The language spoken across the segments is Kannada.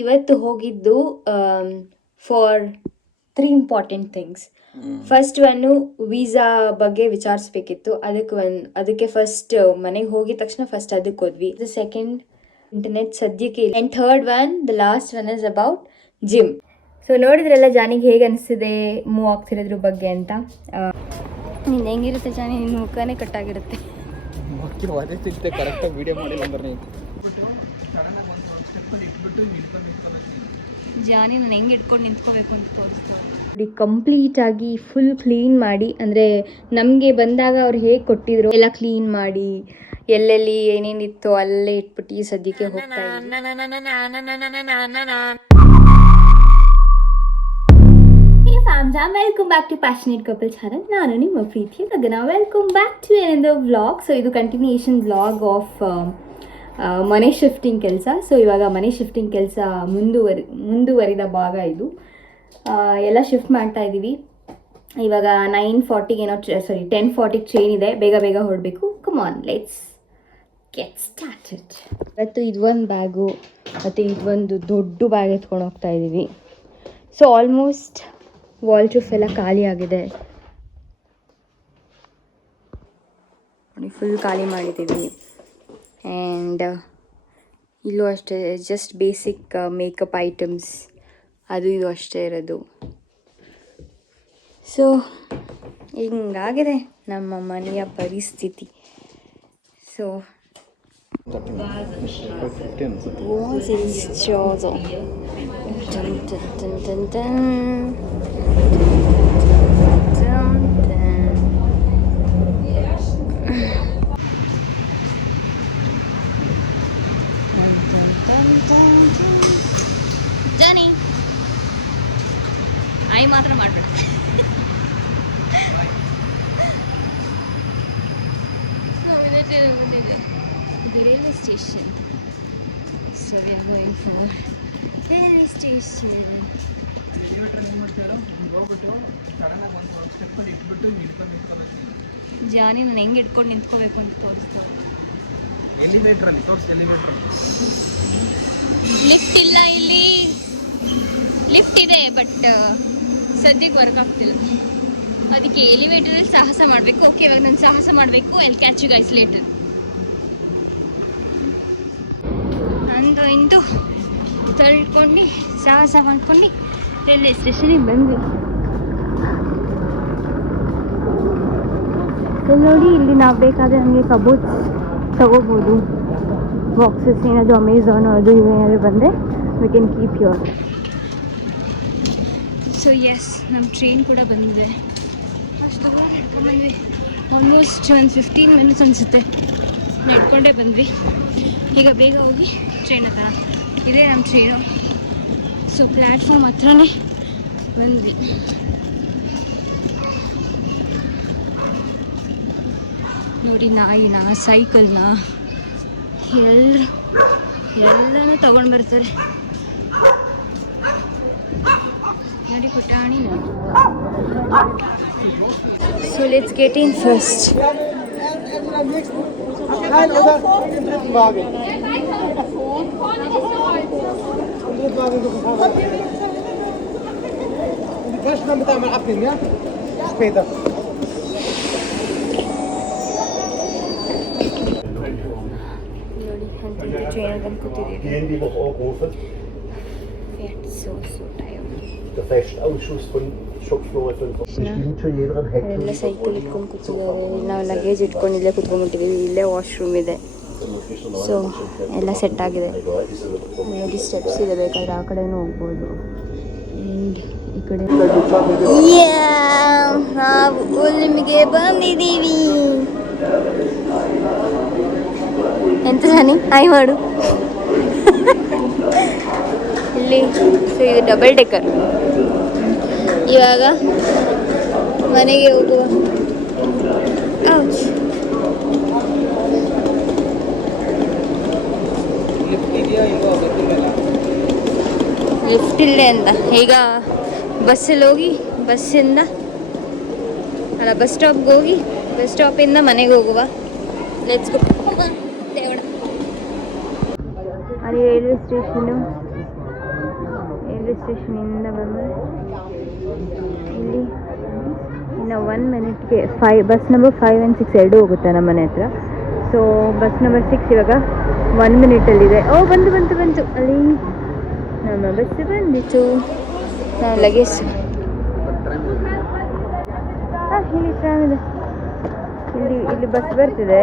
ಇವತ್ತು ಹೋಗಿದ್ದು for 3 important things. First one visa ಬಗ್ಗೆ ವಿಚಾರಿಸ್ಬೇಕಿತ್ತು. ಅದಕ್ಕೆ ಫಸ್ಟ್ ಮನೆಗೆ ಹೋಗಿದ ತಕ್ಷಣ ಫಸ್ಟ್ ಅದಕ್ಕೆ ಹೋದ್ವಿ. ದ ಸೆಕೆಂಡ್ ಇಂಟರ್ನೆಟ್ ಸದ್ಯಕ್ಕೆ ಇಲ್ಲ. And third one, the last one is about gym. So ನೋಡಿದ್ರೆಲ್ಲ ಜಾನಿಗೆ ಹೇಗೆ ಅನಿಸ್ತಿದೆ ಮೂವ್ ಆಗ್ತಿರೋದ್ರ ಬಗ್ಗೆ ಅಂತ. ನೀನು ಹೆಂಗಿರುತ್ತೆ ಜಾನಿ, ನಿನ್ನ ಮುಖನೇ ಕಟ್ಟಾಗಿರುತ್ತೆ. ಜಾನಿ ನಾನು ಹೆಂಗೆ ಇಟ್ಕೊಂಡು ನಿಂತ್ಕೋಬೇಕು ಅಂತ ತೋರಿಸ್ತಾರೆ. ಕಂಪ್ಲೀಟಾಗಿ ಫುಲ್ ಕ್ಲೀನ್ ಮಾಡಿ, ಅಂದರೆ ನಮಗೆ ಬಂದಾಗ ಅವ್ರು ಹೇಗೆ ಕೊಟ್ಟಿದ್ರು ಎಲ್ಲ ಕ್ಲೀನ್ ಮಾಡಿ ಎಲ್ಲೆಲ್ಲಿ ಏನೇನಿತ್ತು ಅಲ್ಲೇ ಇಟ್ಬಿಟ್ಟು ಸದ್ಯಕ್ಕೆ ಹೋಗ್ತಾ welcome back to passionate couple channel. ನಾನು ನಿಮ್ಮ ಪ್ರೀತಿಯ ಗಗನ. ವೆಲ್ಕಮ್ ಬ್ಯಾಕ್ ಟು ಏನಂದ್ರೆ ವ್ಲಾಗ್. ಸೊ ಇದು ಕಂಟಿನ್ಯೂಯೇಷನ್ ವ್ಲಾಗ್ ಆಫ್ ಮನೆ ಶಿಫ್ಟಿಂಗ್ ಕೆಲಸ. ಸೊ ಇವಾಗ ಮನೆ ಶಿಫ್ಟಿಂಗ್ ಕೆಲಸ ಮುಂದುವರಿದ ಭಾಗ ಇದು. ಎಲ್ಲ ಶಿಫ್ಟ್ ಮಾಡ್ತಾ ಇದ್ದೀವಿ. ಇವಾಗ 9:40 ಏನೋ 10:40 ಟ್ರೈನ್ ಇದೆ. ಬೇಗ ಬೇಗ ಹೊರಡಬೇಕು. Come on, let's get started. ಇವತ್ತು ಇದೊಂದು ಬ್ಯಾಗು ಮತ್ತು ಇದೊಂದು ದೊಡ್ಡ ಬ್ಯಾಗ್ ಎತ್ಕೊಂಡು ಹೋಗ್ತಾ ಇದ್ದೀವಿ. ಸೊ ಆಲ್ಮೋಸ್ಟ್ ವಾಲ್ ಚೂಫ್ ಎಲ್ಲ ಖಾಲಿ ಆಗಿದೆ. ಫುಲ್ ಖಾಲಿ ಮಾಡಿದ್ದೀವಿ. ಆ್ಯಂಡ್ ಇಲ್ಲೂ ಅಷ್ಟೇ, ಜಸ್ಟ್ ಬೇಸಿಕ್ ಮೇಕಪ್ ಐಟಮ್ಸ್ ಅದು ಇದು ಅಷ್ಟೇ ಇರೋದು. ಸೊ ಹಿಂಗಾಗಿದೆ ನಮ್ಮ ಮನೆಯ ಪರಿಸ್ಥಿತಿ. ಸೊ ಜಾನಿ ಆಯ್ ಮಾತ್ರ ಮಾಡಬೇಡ. ಇದು railway station. So we are going for railway station. Johnny ನಾನು ಹೆಂಗೆ ಇಟ್ಕೊಂಡು ನಿಂತ್ಕೋಬೇಕು ಅಂತ ತೋರಿಸ್ತಾರೆ. ಲಿಫ್ಟ್ ಇಲ್ಲ ಇಲ್ಲಿ. ಲಿಫ್ಟ್ ಇದೆ ಬಟ್ ಸದ್ಯಕ್ಕೆ ವರ್ಕ್ ಆಗ್ತಿಲ್ಲ. ಅದಕ್ಕೆ ಎಲಿವೇಟರಲ್ಲಿ ಸಾಹಸ ಮಾಡಬೇಕು. ಓಕೆ, ಇವಾಗ ನಾನು ಸಾಹಸ ಮಾಡಬೇಕು. I'll catch you guys later. ಅಂದು ಇಂದು ತಳ್ಕೊಂಡು ಸಾಹಸ ಮಾಡ್ಕೊಂಡು ರೈಲ್ವೆ ಸ್ಟೇಷನಿಗೆ ಬಂದ್ವಿ. ನೋಡಿ, ಇಲ್ಲಿ ನಾವು ಬೇಕಾದರೆ ನಮಗೆ ಕಬೋರ್ಡ್ಸ್ ತಗೋಬೋದು. ಬಾಕ್ಸಸ್ ಏನಾದರೂ ಅಮೆಝಾನ್ ಅದು ಇವು ಏನಾದರೂ ಬಂದರೆ we can keep your. So yes, ನಮ್ಮ ಟ್ರೈನ್ ಕೂಡ ಬಂದಿದೆ. ಅಷ್ಟು ದೂರ ನಡ್ಕೊಂಡ್ಬಂದ್ವಿ. ಆಲ್ಮೋಸ್ಟ್ ಒಂದು 15 ಮಿನಿಟ್ಸ್ ಅನಿಸುತ್ತೆ ನಡ್ಕೊಂಡೇ ಬಂದ್ವಿ. ಈಗ ಬೇಗ ಹೋಗಿ ಟ್ರೈನ್ ಹತ್ರ. ಇದೇ ನಮ್ಮ ಟ್ರೈನು. ಸೊ ಪ್ಲ್ಯಾಟ್ಫಾರ್ಮ್ ಹತ್ರನೇ ಬಂದ್ವಿ. ನೋಡಿ, ನಾಯಿನ, ಸೈಕಲ್ನ ಎಲ್ಲನೂ ತೊಗೊಂಡು ಬರ್ತಾರೆ. ನೋಡಿ ಪುಟಾಣಿ. So let's get in first. ನೋಡಿ ಅಂತಂದ್ರೆ ಟ್ರೈನ್ ಬಂದು ಕೂತಿದ್ದೀವಿ. ಎಲ್ಲ ಸೈಕಲ್ ಇಟ್ಕೊಂಡು ಕೂತಿದ್ದಾರೆ. ನಾವು ಲಗೇಜ್ ಇಟ್ಕೊಂಡು ಇಲ್ಲೇ ಕೂತ್ಕೊಂಡ್ಬಿಟ್ಟಿದ್ದೀವಿ. ಇಲ್ಲೇ ವಾಶ್ರೂಮ್ ಇದೆ. ಸೊ ಎಲ್ಲ ಸೆಟ್ ಆಗಿದೆ. ನೋಡಿ ಸ್ಟೆಪ್ಸ್ ಇದೆ, ಬೇಕಾದ್ರೆ ಆ ಕಡೆನೂ ಹೋಗ್ಬೋದು. ಈ ಕಡೆ ನಾವು ನಿಮಗೆ ಬಂದಿದ್ದೀವಿ. ಎಂತ ಜಾನಿ ಆಯ್ ಮಾಡು. ಇಲ್ಲಿ ಸೊ ಇದು ಡಬಲ್ ಡೆಕ್ಕರ್. ಇವಾಗ ಮನೆಗೆ ಹೋಗುವ. ಲಿಫ್ಟ್ ಇಲ್ಲೇ ಅಂತ. ಈಗ ಬಸ್ಸಲ್ಲಿ ಹೋಗಿ ಬಸ್ ಸ್ಟಾಪ್ಗೆ ಹೋಗಿ ಬಸ್ ಸ್ಟಾಪಿಂದ ಮನೆಗೆ ಹೋಗುವ. Let's go. ದೇವಡ ಅಲ್ಲಿ ರೈಲ್ವೆ ಸ್ಟೇಷನು. ರೈಲ್ವೆ ಸ್ಟೇಷನಿಂದ ಬಂದರೆ ಇಲ್ಲಿ ಇನ್ನು 1 ಮಿನಿಟ್ಗೆ ಬಸ್ ನಂಬರ್ 5 ಆ್ಯಂಡ್ 6 ಎರಡೂ ಹೋಗುತ್ತೆ ನಮ್ಮ ಮನೆ ಹತ್ರ. ಸೊ ಬಸ್ ನಂಬರ್ 6 ಇವಾಗ 1 ಮಿನಿಟಲ್ಲಿದೆ. ಬಂತು ಅಲ್ಲಿ ನಮ್ಮ ಬಸ್ ಬಂದಿತ್ತು. ಲಗೇಜ್ ಇಲ್ಲಿ ಟ್ರಾಮ್ ಇದೆ, ಇಲ್ಲಿ ಬಸ್ ಬರ್ತಿದೆ,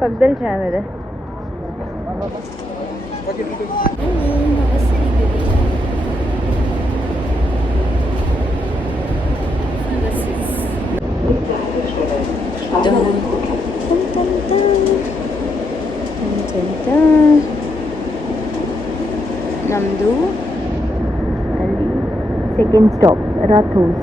ಪಕ್ಕದಲ್ಲಿ ಟ್ರಾಮ್ ಇದೆ. ನಮ್ಮದು ಅಲ್ಲಿ ಸೆಕೆಂಡ್ ಸ್ಟಾಪ್ ರಾಥೋಸ್.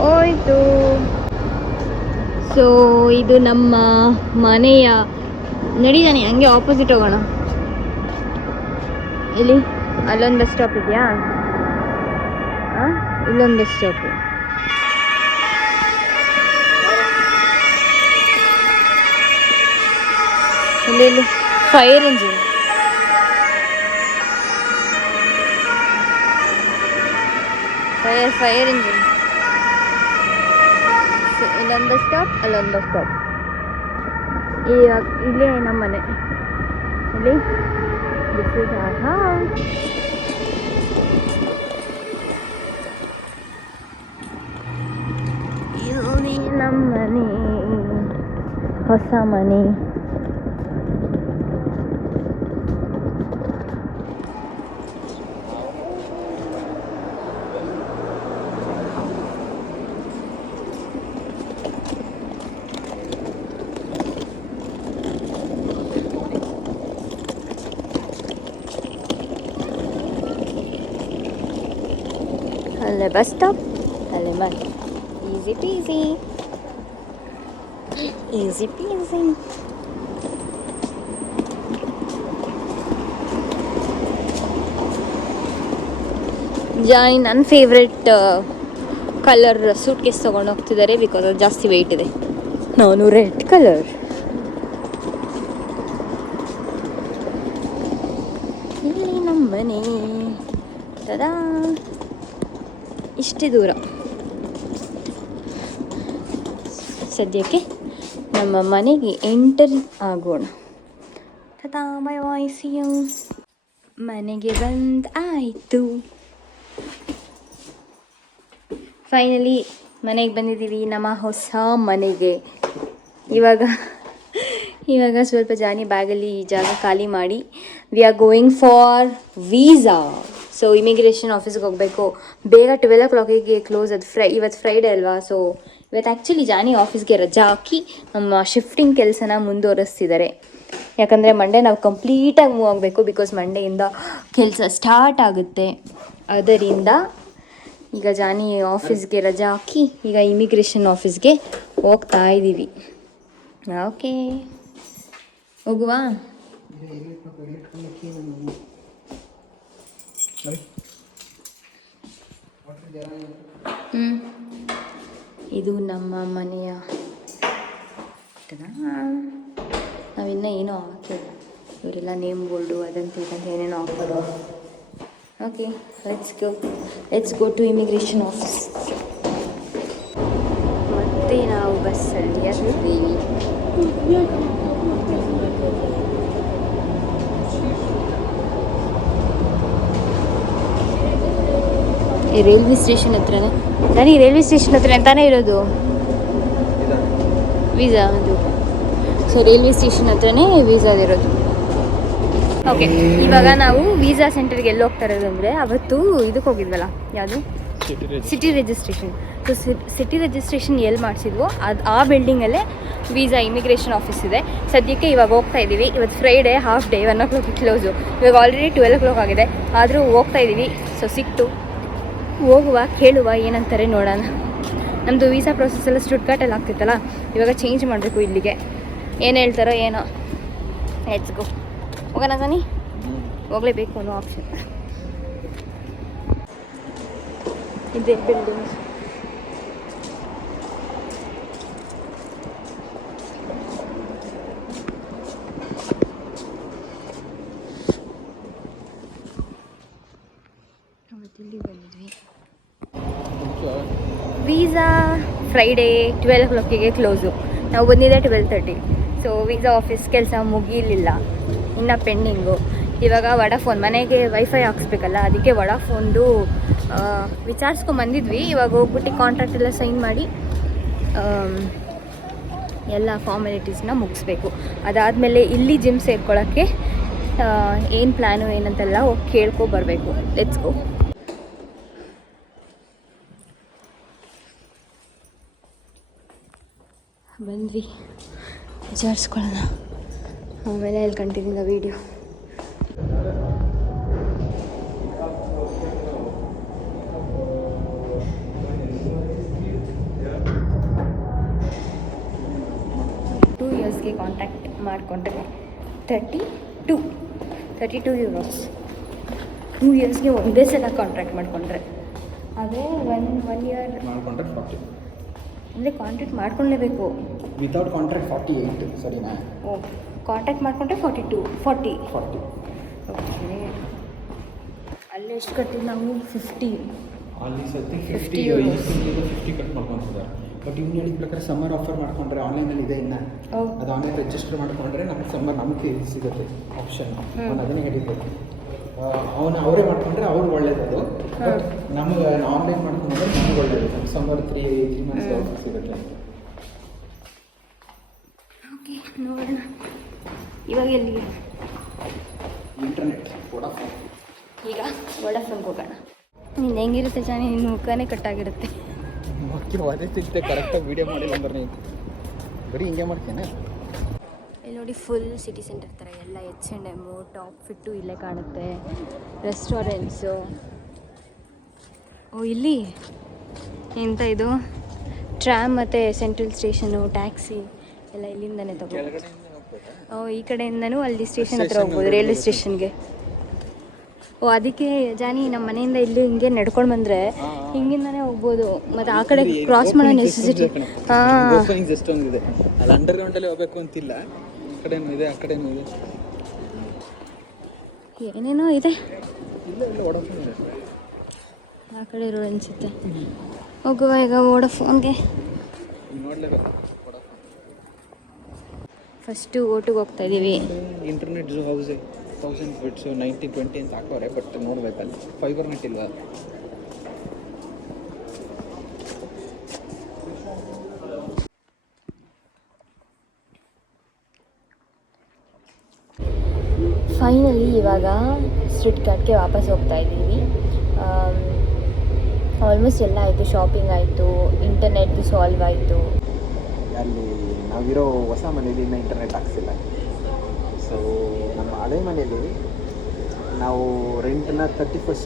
ಹೋಯ್ತು. ಸೊ ಇದು ನಮ್ಮ ಮನೆಯ ನಡೀತಾನೆ, ಹಂಗೆ ಆಪೋಸಿಟ್ ಹೋಗೋಣ. ಇಲ್ಲಿ ಅಲ್ಲೊಂದು ಬಸ್ ಸ್ಟಾಪ್ ಇದೆಯಾ, ಇಲ್ಲೊಂದು ಬಸ್ ಸ್ಟಾಪು. ಇಲ್ಲಿ ಫೈರ್ ಇಂಜಿನ್, ಫೈರ್ ಇಂಜಿನ್. ಇಲ್ಲೊಂದು ಬಸ್ ಸ್ಟಾಪ್, ಅಲ್ಲೊಂದು ಬಸ್ ಸ್ಟಾಪ್. ಇಲ್ಲೇ ನಮ್ಮ ಮನೆ. ಇಲ್ಲಿ ದಿಸ್ ಇಸ್ ಅವರ್ ಹೌಸ್. ಇಲ್ಲಿ ನಮ್ಮ ಮನೆ, ಹೊಸ ಮನೆ. ಅಲ್ಲೇ ಬಸ್ ಸ್ಟಾಪ್, ಅಲ್ಲೇ ಮನೆ. Easy peasy. ಜಾನಿ ನನ್ನ ಫೇವ್ರೆಟ್ ಕಲರ್ ಸೂಟ್ ಕೇಸ್ ತೊಗೊಂಡು ಹೋಗ್ತಿದ್ದಾರೆ, ಬಿಕಾಸ್ ಅದು ಜಾಸ್ತಿ ವೆಯ್ಟ್ ಇದೆ. ನಾನು ರೆಡ್ ಕಲರ್. ಇಲ್ಲಿ ನಮ್ಮ ಮನೆ. ತದಾ, ಇಷ್ಟು ದೂರ. ಸದ್ಯಕ್ಕೆ ನಮ್ಮ ಮನೆಗೆ ಎಂಟರ್ ಆಗೋಣ. ತದಾ, ಬೈ ಬಾಯ್, ಸಿ ಯು. ಮನೆಗೆ ಆಯಿತು. ಫೈನಲಿ ಮನೆಗೆ ಬಂದಿದ್ದೀವಿ, ನಮ್ಮ ಹೊಸ ಮನೆಗೆ. ಇವಾಗ ಸ್ವಲ್ಪ ಜಾನಿ ಬ್ಯಾಗಲ್ಲಿ ಜಾಗ ಖಾಲಿ ಮಾಡಿ V are going for visa. So immigration ಆಫೀಸ್ಗೆ ಹೋಗಬೇಕು. ಬೇಗ 12 o'clock ಕ್ಲೋಸ್. ಅದು ಇವತ್ತು ಫ್ರೈಡೇ ಅಲ್ವಾ. ಸೊ ಇವತ್ತು ಆ್ಯಕ್ಚುಲಿ ಜಾನಿ ಆಫೀಸ್ಗೆ ರಜಾ ಹಾಕಿ ನಮ್ಮ ಶಿಫ್ಟಿಂಗ್ ಕೆಲಸನ ಮುಂದುವರಿಸ್ತಿದ್ದಾರೆ. ಯಾಕಂದರೆ ಮಂಡೇ ನಾವು ಕಂಪ್ಲೀಟಾಗಿ ಮೂವ್ ಆಗಬೇಕು, ಬಿಕಾಸ್ ಮಂಡೆಯಿಂದ ಕೆಲಸ ಸ್ಟಾರ್ಟ್ ಆಗುತ್ತೆ. ಅದರಿಂದ ಈಗ ಜಾನಿ ಆಫೀಸ್ಗೆ ರಜಾ ಹಾಕಿ ಈಗ ಇಮಿಗ್ರೇಷನ್ ಆಫೀಸ್ಗೆ ಹೋಗ್ತಾ ಇದ್ದೀವಿ. ಓಕೆ, ಹೋಗುವಾ? ಇದು ನಮ್ಮ ಮನೆಯ. ನಾವಿನ್ನೂ ಏನೋ ಹಾಕಿಲ್ಲ, ಇವರೆಲ್ಲ ನೇಮ್ ಬೋರ್ಡು ಅದಂತ ಇದಂತ ಏನೇನೋ ಹಾಕೋದು. Okay, let's go to immigration office. ಮತ್ತೆ ನಾವು ಬಸ್ಸಲ್ಲಿ ಹತ್ತೀವಿ. ರೈಲ್ವೆ ಸ್ಟೇಷನ್ ಹತ್ರನೇ. ನನಗೆ ರೈಲ್ವೆ ಸ್ಟೇಷನ್ ಹತ್ರ ಅಂತಾನೆ ಇರೋದು ವೀಸಾ ಅದು. ಸೊ ರೈಲ್ವೆ ಸ್ಟೇಷನ್ ಹತ್ರನೇ ವೀಸಾದಿರೋದು. ಓಕೆ, ಇವಾಗ ನಾವು ವೀಸಾ ಸೆಂಟರ್ಗೆ ಎಲ್ಲಿ ಹೋಗ್ತಾ ಇರೋದು ಅಂದರೆ, ಅವತ್ತು ಇದಕ್ಕೆ ಹೋಗಿದ್ವಲ್ಲ, ಯಾವುದು, city registration. So city registration ಎಲ್ಲಿ ಮಾಡಿಸಿದ್ವೋ ಆ ಬಿಲ್ಡಿಂಗಲ್ಲೇ ವೀಸಾ ಇಮಿಗ್ರೇಷನ್ ಆಫೀಸ್ ಇದೆ. ಸದ್ಯಕ್ಕೆ ಇವಾಗ ಹೋಗ್ತಾ ಇದ್ದೀವಿ. ಇವತ್ತು Friday, half day, 1 o'clock close. ಇವಾಗ ಆಲ್ರೆಡಿ 12 o'clock ಆಗಿದೆ, ಆದರೂ ಹೋಗ್ತಾ ಇದ್ದೀವಿ. ಸೊ ಸಿಕ್ತು, ಹೋಗುವ, ಕೇಳುವ ಏನಂತಾರೆ ನೋಡೋಣ. ನಮ್ಮದು ವೀಸಾ ಪ್ರೊಸೆಸ್ ಎಲ್ಲ ಸ್ಟುಟ್ಗಾರ್ಟಲ್ಲಿ ಆಗ್ತಿತ್ತಲ್ಲ, ಇವಾಗ ಚೇಂಜ್ ಮಾಡಬೇಕು ಇಲ್ಲಿಗೆ. ಏನು ಹೇಳ್ತಾರೋ ಏನೋ. ಲೆಟ್ಸ್ ಗೋ, ಹೋಗೋಣ ಸನಿ. ಹೋಗಲೇಬೇಕು ಅನ್ನೋ ಆಪ್ಷನ್ ಇದೆ. Buildings visa Friday 12 close. ನಾವು ಬಂದಿದ್ದೆ 12:30. ಸೊ ವೀಸಾ ಆಫೀಸ್ ಕೆಲಸ ಮುಗಿಲಿಲ್ಲ, ಇನ್ನು ಪೆಂಡಿಂಗು. ಇವಾಗ ವಡಾಫೋನ್ ಮನೆಗೆ ವೈಫೈ ಹಾಕ್ಸ್ಬೇಕಲ್ಲ, ಅದಕ್ಕೆ ವಡಾಫೋನ್ದು ವಿಚಾರಿಸ್ಕೊಂಬಂದಿದ್ವಿ. ಇವಾಗ ಹೋಗ್ಬಿಟ್ಟು ಕಾಂಟ್ರಾಕ್ಟ್ ಎಲ್ಲ ಸೈನ್ ಮಾಡಿ ಎಲ್ಲ ಫಾರ್ಮಾಲಿಟೀಸ್ನ ಮುಗಿಸ್ಬೇಕು. ಅದಾದಮೇಲೆ ಇಲ್ಲಿ ಜಿಮ್ ಸೇರ್ಕೊಳ್ಳೋಕ್ಕೆ ಏನು ಪ್ಲ್ಯಾನು ಏನಂತೆಲ್ಲ ಹೋಗಿ ಕೇಳ್ಕೊಬರ್ಬೇಕು. Let's go. ಬಂದ್ವಿ, ವಿಚಾರಿಸ್ಕೊಳ್ಳೋಣ, ಆಮೇಲೆ ಅಲ್ಲಿ ಕಂಟಿನ್ಯೂ ವೀಡಿಯೋ. ಗೆ ಕಾಂಟ್ಯಾಕ್ಟ್ ಮಾಡಿಕೊಂಡ್ರೆ 32 ಯೂರೋಸ್. 2 ಇಯರ್ಸ್ಗೆ ಒಂದೇ ಸಲ ಕಾಂಟ್ರಾಕ್ಟ್ ಮಾಡಿಕೊಂಡ್ರೆ. ಅದೇ ಒನ್ ಇಯರ್ ಮಾಡಿಕೊಂಡ್ರೆ 40. ಅಂದರೆ ಕಾಂಟ್ರಾಕ್ಟ್ ಮಾಡ್ಕೊಳ್ಳೇಬೇಕು. ವಿತೌಟ್ ಕಾಂಟ್ರಾಕ್ಟ್ 48 ಸರಿನಾ? ಓ, ಕಾಂಟ್ಯಾಕ್ಟ್ ಮಾಡಿಕೊಂಡ್ರೆ 40. ಓಕೆ. ಅಲ್ಲಿ ಎಷ್ಟು ಕಟ್ಟಿದ್ದು ನಾವು? 50. ಅಲ್ಲಿ ಸತಿ 50 50 ಕಟ್ ಮಾಡ್ಕೊತಿದ್ದಾರೆ. ಬಟ್ ಇವ್ನು ಹೇಳಿದ ಪ್ರಕಾರ ಸಮ್ಮರ್ ಆಫರ್ ಮಾಡ್ಕೊಂಡ್ರೆ ಆನ್ಲೈನಲ್ಲಿ ಇದೆ ಇನ್ನು. ಅದು ಆನ್ಲೈನ್ ರಿಜಿಸ್ಟರ್ ಮಾಡ್ಕೊಂಡ್ರೆ ನಮಗೆ ಸಮ್ಮರ್ ನಮಗೆ ಸಿಗುತ್ತೆ ಆಪ್ಷನ್. ನಾನು ಅದನ್ನೇ ಹೇಳಿದ್ದೆ. ಅವರೇ ಮಾಡ್ಕೊಂಡ್ರೆ ಅವ್ರಿಗೆ ಒಳ್ಳೇದದು. ಬಟ್ ನಮಗೆ ಆನ್ಲೈನ್ ಮಾಡ್ಕೊಂಡ್ರೆ ನಮ್ಗೆ ಒಳ್ಳೇದು. ಸಮ್ಮರ್ 3 ಮಂತ್ಸ್ ಆಫರ್ ಸಿಗುತ್ತೆ. ಓಕೆ, ನೋಡೋಣ ಇವಾಗ ಎಲ್ಲಿಗೆ. Internet Vodafone. ಈಗ ವೋಡಾಫೋನ್ಗೆ ಹೋಗೋಣ. ನೀನು ಹೆಂಗಿರುತ್ತೆ ಜಾನಿ, ನಿನ್ನ ಮುಖನೇ ಕಟ್ಟಾಗಿರುತ್ತೆ. ಅದೇ ಸಿಗ್ತೆ ಕರೆಕ್ಟಾಗಿ ವೀಡಿಯೋ ಮಾಡಿಲ್ಲ ಅಂದ್ರೆ ನೀವು ಬರೀ ಹಿಂಗೆ ಮಾಡ್ತೇನೆ. ಇಲ್ಲಿ ನೋಡಿ, ಫುಲ್ ಸಿಟಿ ಸೆಂಟರ್ ಥರ ಎಲ್ಲ H&M, ಟಾಪ್ ಫಿಟ್ಟು ಇಲ್ಲೇ ಕಾಣುತ್ತೆ. ರೆಸ್ಟೋರೆಂಟ್ಸು. ಓ, ಇಲ್ಲಿ ಎಂತ ಇದು ಟ್ರಾಮ್ ಮತ್ತು ಸೆಂಟ್ರಲ್ ಸ್ಟೇಷನು, ಟ್ಯಾಕ್ಸಿ ಎಲ್ಲ ಇಲ್ಲಿಂದನೇ ತಗೋ. ಓ, ಈ ಕಡೆಯಿಂದನೂ ಅಲ್ಲಿ ಸ್ಟೇಷನ್ ಹತ್ರ ಹೋಗ್ಬೋದು, ರೈಲ್ವೆ ಸ್ಟೇಷನ್ಗೆ. ಓ, ಅದಕ್ಕೆ ಜಾನಿ ನಮ್ಮ ಮನೆಯಿಂದ ಇಲ್ಲಿ ಹಿಂಗೆ ನಡ್ಕೊಂಡು ಬಂದರೆ ಹಿಂಗಿಂದನೇ ಹೋಗ್ಬೋದು. ಮತ್ತು ಆ ಕಡೆ ಕ್ರಾಸ್ ಮಾಡೋ ನೆಸೆಸಿಟಿ. ಹಾಂ, ಎಷ್ಟೊಂದಿದೆ ಅಲ್ಲಿ ಅಂಡರ್ಗ್ರೌಂಡಲ್ಲಿ ಹೋಗಬೇಕು ಅಂತಿಲ್ಲ. ಈ ಕಡೆನೂ ಇದೆ, ಆ ಕಡೆನೂ ಇದೆ, ಏನೇನೋ ಇದೆ. ಇಲ್ಲ ವೋಡಾಫೋನ್ ಇದೆ ಆ ಕಡೆ ಇರೋ ಅನಿಸುತ್ತೆ. ಹೋಗುವ ಈಗ ವೋಡಾಫೋನ್ಗೆ. ನೋಡಲೇಬೇಕು. ಫಸ್ಟು ಓಟಿಗೆ ಹೋಗ್ತಾ ಇದ್ದೀವಿ. ಇಂಟರ್ನೆಟ್ ಹೌಸ್ 1000 ಬಿಟ್ಸು 90-20 ಅಂತ ಹಾಕೋರೆ. ಬಟ್ ನೋಡ್ಬೇಕಲ್ಲಿ ಫೈಬರ್ ನೆಟ್ ಇಲ್ವಾ. ಫೈನಲಿ ಇವಾಗ ಸ್ಟ್ರಿಟ್ಗಾರ್ಟ್ಗೆ ವಾಪಸ್ ಹೋಗ್ತಾ ಇದ್ದೀವಿ. ಆಲ್ಮೋಸ್ಟ್ ಎಲ್ಲ ಆಯಿತು, ಶಾಪಿಂಗ್ ಆಯಿತು, ಇಂಟರ್ನೆಟ್ದು ಸಾಲ್ವ್ ಆಯಿತು. ಅಲ್ಲಿ ನಾವಿರೋ ಹೊಸ ಮನೇಲಿ ಇನ್ನೂ ಇಂಟರ್ನೆಟ್ ಹಾಕ್ಸಿಲ್ಲ. ಸೊ ನಮ್ಮ ಹಳೆ ಮನೇಲಿ ನಾವು ರೆಂಟನ್ನ 31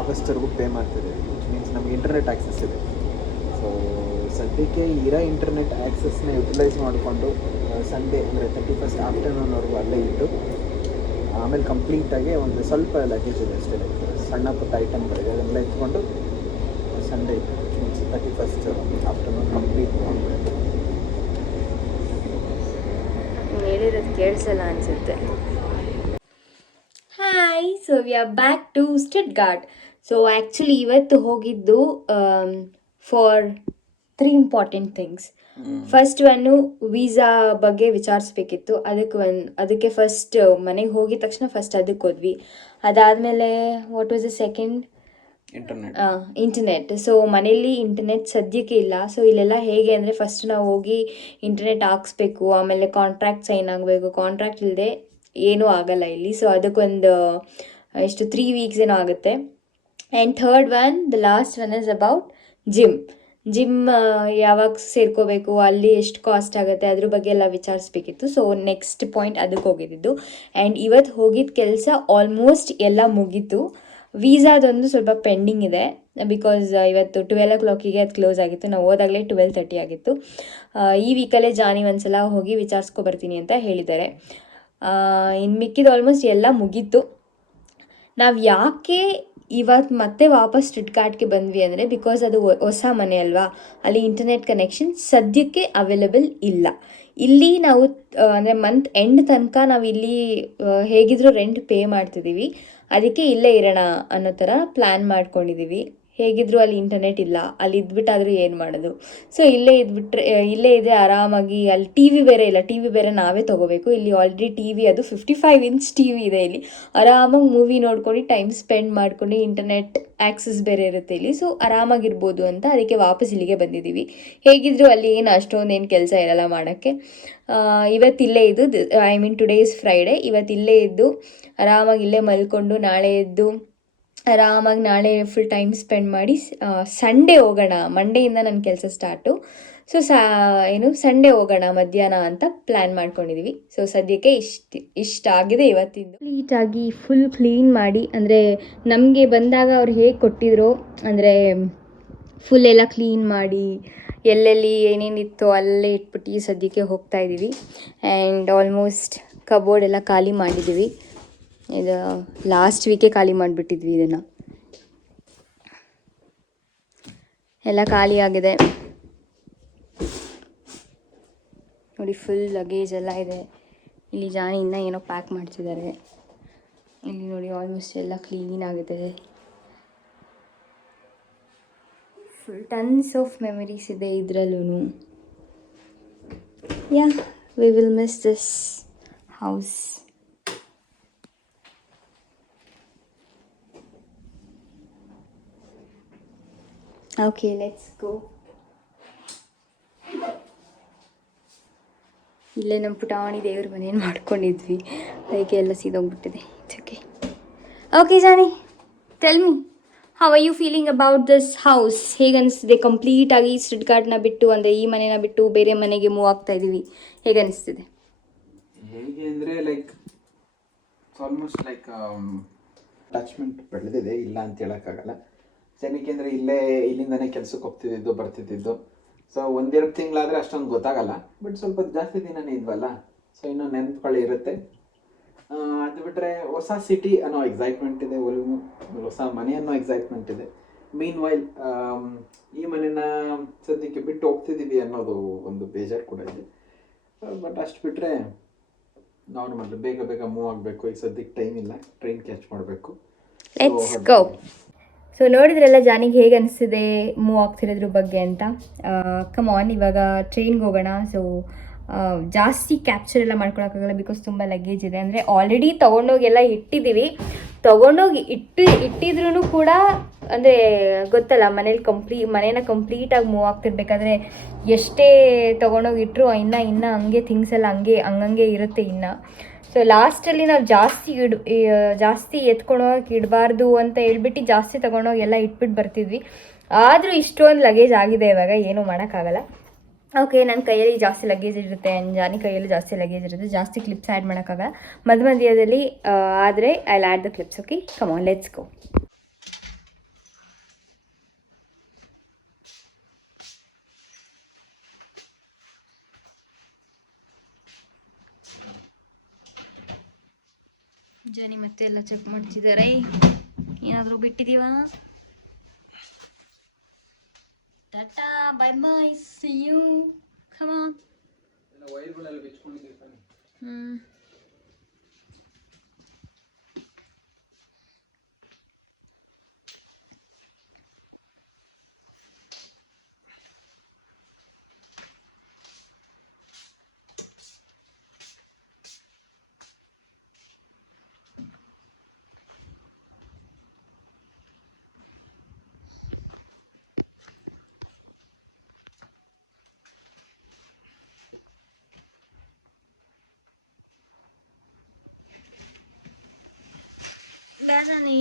ಆಗಸ್ಟ್ವರೆಗೂ ಪೇ ಮಾಡ್ತಿದ್ದೀವಿ. ಮೀನ್ಸ್ ನಮಗೆ ಇಂಟರ್ನೆಟ್ ಆ್ಯಕ್ಸಸ್ ಇದೆ. ಸೊ ಸದ್ಯಕ್ಕೆ ಇರೋ ಇಂಟರ್ನೆಟ್ ಆ್ಯಕ್ಸಸ್ನ ಯುಟಿಲೈಸ್ ಮಾಡಿಕೊಂಡು ಸಂಡೇ ಅಂದರೆ 31 ಆಫ್ಟರ್ನೂನ್ವರೆಗೂ ಅಲ್ಲೇ ಇದ್ದು, ಆಮೇಲೆ ಕಂಪ್ಲೀಟಾಗಿ ಒಂದು ಸ್ವಲ್ಪ ಲಗೇಜ್ ಇದೆ ಅಷ್ಟೇ, ಸಣ್ಣ ಪುಟ್ಟ ಐಟಮ್ಗಳಿದೆ, ಅದನ್ನೆಲ್ಲ ಎತ್ಕೊಂಡು ಸಂಡೇ ಮೀನ್ಸ್ 31 ಆಫ್ಟರ್ನೂನ್ ಕಂಪ್ಲೀಟ್ ಮಾಡಿಬಿಟ್ಟು. ಹೇಳಿರೋದು ಕೇಳಿಸಲ್ಲ ಅನಿಸುತ್ತೆ. Hi, so we are back to Stuttgart. So actually ಇವತ್ತು ಹೋಗಿದ್ದು for 3 important things. First one visa ಬಗ್ಗೆ ವಿಚಾರಿಸ್ಬೇಕಿತ್ತು. ಅದಕ್ಕೆ ಫಸ್ಟ್ ಮನೆಗೆ ಹೋಗಿದ ತಕ್ಷಣ ಫಸ್ಟ್ ಅದಕ್ಕೆ ಹೋದ್ವಿ. ಅದಾದಮೇಲೆ what was the second? Internet. So ಮನೇಲಿ ಇಂಟರ್ನೆಟ್ ಸದ್ಯಕ್ಕೆ ಇಲ್ಲ. ಸೊ ಇಲ್ಲೆಲ್ಲ ಹೇಗೆ ಅಂದರೆ ಫಸ್ಟ್ ನಾವು ಹೋಗಿ ಇಂಟರ್ನೆಟ್ ಹಾಕ್ಸ್ಬೇಕು, ಆಮೇಲೆ ಕಾಂಟ್ರಾಕ್ಟ್ ಸೈನ್ ಆಗಬೇಕು. ಕಾಂಟ್ರಾಕ್ಟ್ ಇಲ್ಲದೆ ಏನೂ ಆಗಲ್ಲ ಇಲ್ಲಿ. ಸೊ ಅದಕ್ಕೊಂದು 3 ವೀಕ್ಸ್ ಏನೋ ಆಗುತ್ತೆ. And third one, the last one is about gym ಯಾವಾಗ ಸೇರ್ಕೋಬೇಕು, ಅಲ್ಲಿ ಎಷ್ಟು ಕಾಸ್ಟ್ ಆಗುತ್ತೆ, ಅದ್ರ ಬಗ್ಗೆ ಎಲ್ಲ ವಿಚಾರಿಸ್ಬೇಕಿತ್ತು. ಸೊ ನೆಕ್ಸ್ಟ್ ಪಾಯಿಂಟ್ ಅದಕ್ಕೆ ಹೋಗಿದ್ದು. ಆ್ಯಂಡ್ ಇವತ್ತು ಹೋಗಿದ್ದ ಕೆಲಸ ಆಲ್ಮೋಸ್ಟ್ ಎಲ್ಲ ಮುಗೀತು. ವೀಸಾದೊಂದು ಸ್ವಲ್ಪ ಪೆಂಡಿಂಗ್ ಇದೆ, ಬಿಕಾಸ್ ಇವತ್ತು 12 o'clock ಅದು ಕ್ಲೋಸ್ ಆಗಿತ್ತು. ನಾವು ಹೋದಾಗಲೇ 12:30 ಆಗಿತ್ತು. ಈ ವೀಕಲ್ಲೇ ಜಾನಿ ಒಂದ್ಸಲ ಹೋಗಿ ವಿಚಾರಿಸ್ಕೊಬರ್ತೀನಿ ಅಂತ ಹೇಳಿದ್ದಾರೆ. ಇನ್ನು ಮಿಕ್ಕಿದ ಆಲ್ಮೋಸ್ಟ್ ಎಲ್ಲ ಮುಗೀತು. ನಾವು ಯಾಕೆ ಇವತ್ತು ಮತ್ತೆ ವಾಪಸ್ ಸ್ಟ್ರಿಟ್ಗಾರ್ಟ್ಗೆ ಬಂದ್ವಿ ಅಂದರೆ, ಬಿಕಾಸ್ ಅದು ಹೊಸ ಮನೆ ಅಲ್ವಾ, ಅಲ್ಲಿ ಇಂಟರ್ನೆಟ್ ಕನೆಕ್ಷನ್ ಸದ್ಯಕ್ಕೆ ಅವೈಲೇಬಲ್ ಇಲ್ಲ. ಇಲ್ಲಿ ನಾವು ಅಂದರೆ ಮಂತ್ ಎಂಡ್ ತನಕ ನಾವು ಇಲ್ಲಿ ಹೇಗಿದ್ರೂ ರೆಂಟ್ ಪೇ ಮಾಡ್ತಿದ್ದೀವಿ. ಅದಕ್ಕೆ ಇಲ್ಲೇ ಇರೋಣ ಅನ್ನೋ ಥರ ಪ್ಲ್ಯಾನ್ ಮಾಡ್ಕೊಂಡಿದ್ದೀವಿ. ಹೇಗಿದ್ರು ಅಲ್ಲಿ ಇಂಟರ್ನೆಟ್ ಇಲ್ಲ, ಅಲ್ಲಿ ಇದ್ಬಿಟ್ಟಾದರೂ ಏನು ಮಾಡೋದು. ಸೊ ಇಲ್ಲೇ ಇದ್ಬಿಟ್ರೆ ಇಲ್ಲೇ ಇದ್ರೆ ಆರಾಮಾಗಿ, ಅಲ್ಲಿ ಟಿ ವಿ ಬೇರೆ ಇಲ್ಲ, ಟಿ ವಿ ಬೇರೆ ನಾವೇ ತೊಗೋಬೇಕು. ಇಲ್ಲಿ ಆಲ್ರೆಡಿ ಟಿ ವಿ, ಅದು 55 ಇಂಚ್ ಟಿ ವಿ ಇದೆ ಇಲ್ಲಿ. ಆರಾಮಾಗಿ ಮೂವಿ ನೋಡ್ಕೊಂಡು ಟೈಮ್ ಸ್ಪೆಂಡ್ ಮಾಡ್ಕೊಂಡು, ಇಂಟರ್ನೆಟ್ ಆ್ಯಕ್ಸಸ್ ಬೇರೆ ಇರುತ್ತೆ ಇಲ್ಲಿ, ಸೊ ಆರಾಮಾಗಿರ್ಬೋದು ಅಂತ ಅದಕ್ಕೆ ವಾಪಸ್ ಇಲ್ಲಿಗೆ ಬಂದಿದ್ದೀವಿ. ಹೇಗಿದ್ರು ಅಲ್ಲಿ ಏನು ಅಷ್ಟೊಂದೇನು ಕೆಲಸ ಇರಲ್ಲ ಮಾಡೋಕ್ಕೆ. ಇವತ್ತಿಲ್ಲೇ ಇದ್ದು, I mean today is Friday, ಇವತ್ತಿಲ್ಲೇ ಇದ್ದು ಆರಾಮಾಗಿ ಇಲ್ಲೇ ಮಲ್ಕೊಂಡು ನಾಳೆ ಎದ್ದು ಆರಾಮಾಗಿ ನಾಳೆ ಫುಲ್ ಟೈಮ್ ಸ್ಪೆಂಡ್ ಮಾಡಿ ಸಂಡೇ ಹೋಗೋಣ. ಮಂಡೆಯಿಂದ ನನ್ನ ಕೆಲಸ ಸ್ಟಾರ್ಟು. ಸೊ ಸಂಡೇ ಹೋಗೋಣ ಮಧ್ಯಾಹ್ನ ಅಂತ ಪ್ಲ್ಯಾನ್ ಮಾಡ್ಕೊಂಡಿದ್ದೀವಿ. ಸೊ ಸದ್ಯಕ್ಕೆ ಇಷ್ಟ ಆಗಿದೆ ಇವತ್ತಿಂದು. ಕಂಪ್ಲೀಟಾಗಿ ಫುಲ್ ಕ್ಲೀನ್ ಮಾಡಿ, ಅಂದರೆ ನಮಗೆ ಬಂದಾಗ ಅವ್ರು ಹೇಗೆ ಕೊಟ್ಟಿದ್ರು ಅಂದರೆ ಫುಲ್ ಎಲ್ಲ ಕ್ಲೀನ್ ಮಾಡಿ ಎಲ್ಲೆಲ್ಲಿ ಏನೇನಿತ್ತು ಅಲ್ಲೇ ಇಟ್ಬಿಟ್ಟು ಸದ್ಯಕ್ಕೆ ಹೋಗ್ತಾ ಇದ್ದೀವಿ. ಆ್ಯಂಡ್ ಆಲ್ಮೋಸ್ಟ್ ಕಬೋರ್ಡ್ ಎಲ್ಲ ಖಾಲಿ ಮಾಡಿದ್ದೀವಿ. ಇದು ಲಾಸ್ಟ್ ವೀಕೆ ಖಾಲಿ ಮಾಡಿಬಿಟ್ಟಿದ್ವಿ. ಇದನ್ನು ಎಲ್ಲ ಖಾಲಿ ಆಗಿದೆ ನೋಡಿ. ಫುಲ್ ಲಗೇಜ್ ಎಲ್ಲ ಇದೆ. ಇಲ್ಲಿ ಜಾನಿ ಇನ್ನೂ ಏನೋ ಪ್ಯಾಕ್ ಮಾಡ್ತಿದ್ದಾರೆ. ಇಲ್ಲಿ ನೋಡಿ ಆಲ್ಮೋಸ್ಟ್ ಎಲ್ಲ ಕ್ಲೀನ್ ಆಗಿದೆ. ಫುಲ್ ಟನ್ಸ್ ಆಫ್ ಮೆಮರೀಸ್ ಇದೆ ಇದರಲ್ಲೂ. Yeah, we will miss this house. Okay, let's go. ಇಲ್ಲೇ ನಮ್ಮ ಪುಟಾಣಿ ದೇವ್ರ ಮನೇನು ಮಾಡ್ಕೊಂಡಿದ್ವಿ, ಅದಕ್ಕೆ ಎಲ್ಲ ಸೀದೋಗ್ಬಿಟ್ಟಿದೆ. Okay okay Johnny, tell me, how are you feeling about this house? ಹೇಗೆ ಅನಿಸ್ತಿದೆ ಕಂಪ್ಲೀಟಾಗಿ ಸ್ಟುಟ್ಗಾರ್ಟ್ನ ಬಿಟ್ಟು, ಅಂದರೆ ಈ ಮನೇನ ಬಿಟ್ಟು ಬೇರೆ ಮನೆಗೆ ಮೂವ್ ಆಗ್ತಾ ಇದ್ದೀವಿ, ಹೇಗೆ ಅನಿಸ್ತಿದೆ? ಹೇಗೆ ಅಂದರೆ ಲೈಕ್ ಆಲ್ಮೋಸ್ಟ್ ಲೈಕ್ ಅಟ್ಯಾಚ್ಮೆಂಟ್ ಬೆಳೆದಿದೆ, ಇಲ್ಲ ಅಂತ ಹೇಳೋಕ್ಕಾಗಲ್ಲ. ಜನಕ್ಕೆ ಅಂದರೆ ಇಲ್ಲಿಂದನೇ ಕೆಲ್ಸಕ್ಕೆ ಹೋಗ್ತಿದ್ದು ಬರ್ತಿದ್ದು. ಸೊ 1-2 ತಿಂಗಳಾದರೆ ಅಷ್ಟೊಂದು ಗೊತ್ತಾಗಲ್ಲ, ಬಟ್ ಸ್ವಲ್ಪ ಜಾಸ್ತಿ ದಿನನೇ ಇದ್ವಲ್ಲ, ಸೊ ಇನ್ನೂ ನೆನಪುಗಳು ಇರುತ್ತೆ. ಅದು ಬಿಟ್ಟರೆ ಹೊಸ ಸಿಟಿ ಅನ್ನೋ ಎಕ್ಸೈಟ್ಮೆಂಟ್ ಇದೆ, ಹೊಸ ಮನೆ ಅನ್ನೋ ಎಕ್ಸೈಟ್ಮೆಂಟ್ ಇದೆ. ಮೀನ್ ವೈಲ್ ಈ ಮನೆನ ಸದ್ಯಕ್ಕೆ ಬಿಟ್ಟು ಹೋಗ್ತಿದ್ದೀವಿ ಅನ್ನೋದು ಒಂದು ಬೇಜಾರು ಕೂಡ ಇದೆ. ಬಟ್ ಅಷ್ಟು ಬಿಟ್ಟರೆ ನಾರ್ಮಲ್, ಬೇಗ ಬೇಗ ಮೂವ್ ಆಗಬೇಕು. ಈಗ ಸದ್ಯಕ್ಕೆ ಟೈಮ್ ಇಲ್ಲ, ಟ್ರೈನ್ ಕ್ಯಾಚ್ ಮಾಡಬೇಕು. Let's go. ಸೊ ನೋಡಿದ್ರೆಲ್ಲ ಜಾನಿಗೆ ಹೇಗೆ ಅನಿಸ್ತಿದೆ ಮೂವ್ ಆಗ್ತಿರೋದ್ರ ಬಗ್ಗೆ ಅಂತ. ಕಮ್ ಆನ್, ಇವಾಗ ಟ್ರೈನ್ಗೆ ಹೋಗೋಣ. ಸೊ ಜಾಸ್ತಿ ಕ್ಯಾಪ್ಚರ್ ಎಲ್ಲ ಮಾಡ್ಕೊಳಕ್ಕಾಗಲ್ಲ, ಬಿಕಾಸ್ ತುಂಬ ಲಗೇಜ್ ಇದೆ. ಅಂದರೆ ಆಲ್ರೆಡಿ ತೊಗೊಂಡೋಗೆಲ್ಲ ಇಟ್ಟಿದ್ದೀವಿ. ತೊಗೊಂಡೋಗಿ ಇಟ್ಟಿದ್ರೂ ಕೂಡ ಅಂದರೆ ಗೊತ್ತಲ್ಲ, ಮನೇನ ಕಂಪ್ಲೀಟಾಗಿ ಮೂವ್ ಆಗ್ತಿರ್ಬೇಕಾದ್ರೆ ಎಷ್ಟೇ ತೊಗೊಂಡೋಗಿಟ್ರು ಇನ್ನೂ ಹಂಗೆ ಥಿಂಗ್ಸ್ ಎಲ್ಲ ಹಂಗಂಗೆ ಇರುತ್ತೆ ಇನ್ನು. ಸೊ ಲಾಸ್ಟಲ್ಲಿ ನಾವು ಜಾಸ್ತಿ ಎತ್ಕೊಂಡೋಗಕ್ಕೆ ಇಡಬಾರ್ದು ಅಂತ ಹೇಳ್ಬಿಟ್ಟು ಜಾಸ್ತಿ ತೊಗೊಂಡೋಗಿ ಎಲ್ಲ ಇಟ್ಬಿಟ್ಟು ಬರ್ತಿದ್ವಿ. ಆದರೂ ಇಷ್ಟೊಂದು ಲಗೇಜ್ ಆಗಿದೆ, ಇವಾಗ ಏನೂ ಮಾಡೋಕ್ಕಾಗಲ್ಲ. ಓಕೆ, ನನ್ನ ಕೈಯಲ್ಲಿ ಜಾಸ್ತಿ ಲಗೇಜ್ ಇರುತ್ತೆ, ಜಾನಿ ಕೈಯಲ್ಲಿ ಜಾಸ್ತಿ ಲಗೇಜ್ ಇರುತ್ತೆ. ಜಾಸ್ತಿ ಕ್ಲಿಪ್ಸ್ ಆ್ಯಡ್ ಮಾಡೋಕ್ಕಾಗಲ್ಲ. ಮಧ್ಯದಲ್ಲಿ ಆದರೆ I will add the clips. Okay, come on, let's go. Johnny ಮತ್ತೆ ಎಲ್ಲ ಚೆಕ್ ಮಾಡ್ತಿದ್ದಾರೆ, ಏನಾದರೂ ಬಿಟ್ಟಿದ್ದೀವಾ? ಟಾಟಾ, bye bye, see you, come on. Johnny,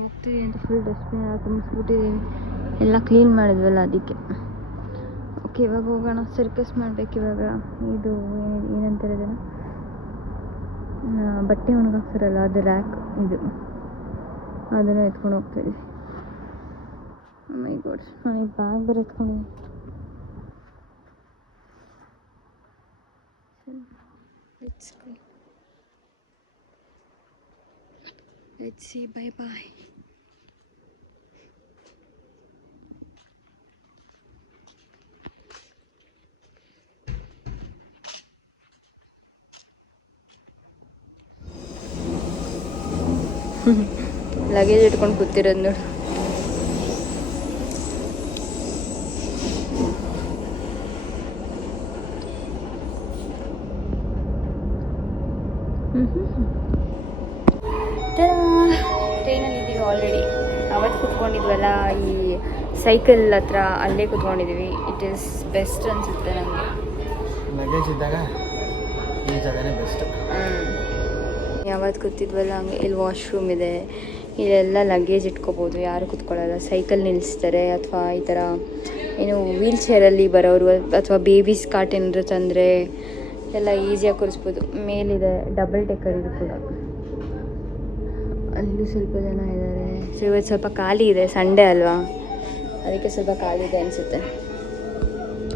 ಹೋಗ್ತಿದ್ದೀವಿ ಅಂತ ಫುಲ್ ಡಸ್ಟ್ಬಿನ್ ಎಲ್ಲ ತುಂಬಿಸ್ಬಿಟ್ಟಿದ್ದೀವಿ. ಎಲ್ಲ ಕ್ಲೀನ್ ಮಾಡಿದ್ವಲ್ಲ ಅದಕ್ಕೆ. ಓಕೆ, ಇವಾಗ ಹೋಗೋಣ. ಸರ್ಕಸ್ ಮಾಡಬೇಕು ಇವಾಗ. ಇದು ಏನಂತಾರೆ ಇದನ್ನು, ಬಟ್ಟೆ ಒಣಗಾಕ್ತಾರಲ್ಲ ಅದು ರ್ಯಾಕ್, ಇದು ಅದನ್ನು ಎತ್ಕೊಂಡು ಹೋಗ್ತಾಯಿದ್ವಿ. ಮೈ ಗಾಡ್, ನನಗೆ ಬ್ಯಾಗ್ ಬೇರೆ ಎತ್ಕೊಂಡಿದ್ದೀನಿ. Let's see, bye-bye. ಲಗೇಜ್ ಇಟ್ಕೊಂಡು ಕೂತಿರೋದು ನೋಡು. ಟ್ರೈನಲ್ಲಿ ಇದ್ದೀವಿ ಆಲ್ರೆಡಿ. ಅವತ್ತು ಕೂತ್ಕೊಂಡಿದ್ವಲ್ಲ ಈ ಸೈಕಲ್ ಹತ್ರ, ಅಲ್ಲೇ ಕೂತ್ಕೊಂಡಿದ್ದೀವಿ. ಇಟ್ ಈಸ್ ಬೆಸ್ಟ್ ಅನಿಸುತ್ತೆ ನನಗೆ. ಲಗೇಜ್ ಇದ್ದಾಗ ಈ ಜಾಗನೇ ಬೆಸ್ಟ್. ಯಾವತ್ತು ಕೂತಿದ್ವಲ್ಲ ಹಂಗೆ. ಇಲ್ಲಿ ವಾಶ್ರೂಮ್ ಇದೆ, ಇಲ್ಲೆಲ್ಲ ಲಗೇಜ್ ಇಟ್ಕೋಬೋದು, ಯಾರು ಕೂತ್ಕೊಳ್ಳಲ್ಲ. ಸೈಕಲ್ ನಿಲ್ಲಿಸ್ತಾರೆ, ಅಥವಾ ಈ ಥರ ಏನು ವೀಲ್ ಚೇರಲ್ಲಿ ಬರೋರು ಅಥವಾ ಬೇಬೀಸ್ ಕಾಟ್ ಏನಾದ್ರು ತಂದರೆ ಎಲ್ಲ ಈಸಿಯಾಗಿ ಕೂರಿಸ್ಬೋದು. ಮೇಲಿದೆ ಡಬಲ್ ಡೆಕ್ಕರ್ ಇದು ಕೂಡ. ಅಲ್ಲೂ ಸ್ವಲ್ಪ ಜನ ಇದ್ದಾರೆ. ಸೊ ಇವತ್ತು ಸ್ವಲ್ಪ ಖಾಲಿ ಇದೆ, ಸಂಡೇ ಅಲ್ವಾ, ಅದಕ್ಕೆ ಸ್ವಲ್ಪ ಖಾಲಿ ಇದೆ ಅನಿಸುತ್ತೆ.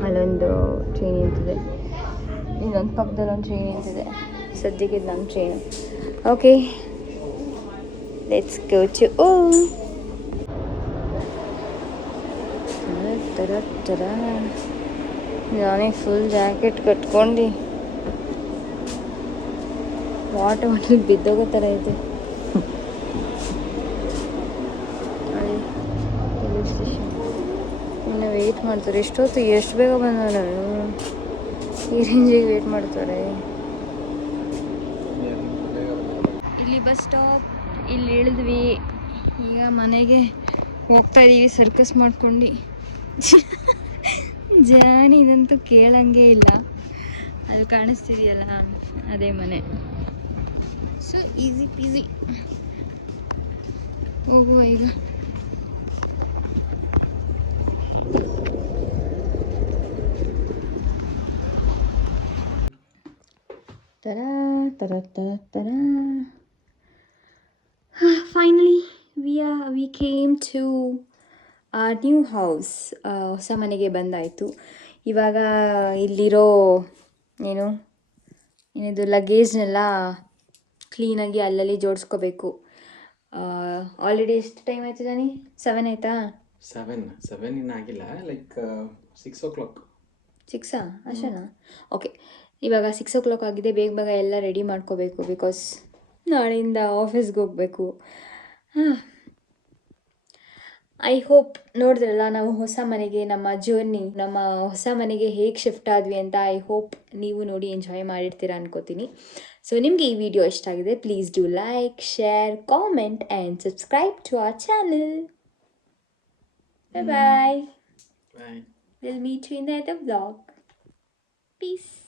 ಅಲ್ಲೊಂದು ಟ್ರೈನ್ ನಿಂತಿದೆ, ಇನ್ನೊಂದು ಪಕ್ಕದಲ್ಲಿ ಒಂದು ಟ್ರೈನ್ ನಿಂತಿದೆ. ಸದ್ಯಕ್ಕೆ ಇದು ನಮ್ಮ train. Okay, let's go to ತರ. ನಾನೇ ಫುಲ್ ಜಾಕೆಟ್ ಕಟ್ಕೊಂಡು ವಾಟರ್ ಬಾಟ್ಲಿಗೆ ಬಿದ್ದೋಗೋ ಥರ ಇದೆ. ರೈಲ್ವೆ ಸ್ಟೇಷನ್ ಇನ್ನು ವೆಯ್ಟ್ ಮಾಡ್ತಾರೆ. ಎಷ್ಟು ಬೇಗ ಬಂದ ನಾನು, ಈ ರೇಂಜಿಗೆ ವೆಯ್ಟ್ ಮಾಡ್ತಾರೆ. ಇಲ್ಲಿ ಬಸ್ ಸ್ಟಾಪ್, ಇಲ್ಲಿ ಇಳಿದ್ವಿ. ಈಗ ಮನೆಗೆ ಹೋಗ್ತಾ ಇದ್ದೀವಿ ಸರ್ಕಸ್ ಮಾಡ್ಕೊಂಡು. ಜಾನಿ ಇದಂತೂ ಕೇಳಂಗೆ ಇಲ್ಲ. ಅದು ಕಾಣಿಸ್ತಿದೆಯಲ್ಲ, ಅದೇ ಮನೆ. ಸೊ ಈಸಿ ಪೀಸಿ ಹೋಗುವ ಈಗ. Finally, we came to our new house. ಹೊಸ ಮನೆಗೆ ಬಂದಾಯಿತು. ಇವಾಗ ಇಲ್ಲಿರೋ ಏನಿದು ಲಗೇಜ್ನೆಲ್ಲ ಕ್ಲೀನಾಗಿ ಅಲ್ಲಲ್ಲಿ ಜೋಡಿಸ್ಕೋಬೇಕು. ಆಲ್ರೆಡಿ ಎಷ್ಟು ಟೈಮ್ ಆಯಿತು ಜಾನಿ? 7 ಆಯಿತಾ? 7 ಇನ್ನಾಗಿಲ್ಲ, ಲೈಕ್ 6 o'clock. 6 ಅಷ್ಟೇನಾ? ಓಕೆ, ಇವಾಗ 6 o'clock ಆಗಿದೆ. ಬೇಗ ಎಲ್ಲ ರೆಡಿ ಮಾಡ್ಕೋಬೇಕು, ಬಿಕಾಸ್ ನಾಳೆಯಿಂದ ಆಫೀಸ್ಗೆ ಹೋಗಬೇಕು. ಐ ಹೋಪ್ ನೋಡಿದ್ರಲ್ಲ ನಾವು ಹೊಸ ಮನೆಗೆ ನಮ್ಮ ಜರ್ನಿ, ನಮ್ಮ ಹೊಸ ಮನೆಗೆ ಹೇಗೆ ಶಿಫ್ಟ್ ಆದ್ವಿ ಅಂತ. ಐ ಹೋಪ್ ನೀವು ನೋಡಿ ಎಂಜಾಯ್ ಮಾಡಿರ್ತೀರ ಅನ್ಕೋತೀನಿ. ಸೊ ನಿಮಗೆ ಈ ವಿಡಿಯೋ ಇಷ್ಟ ಆಗಿದೆ, please do like, share, comment and subscribe to our channel. Bye. We'll meet you in the other vlog. Peace.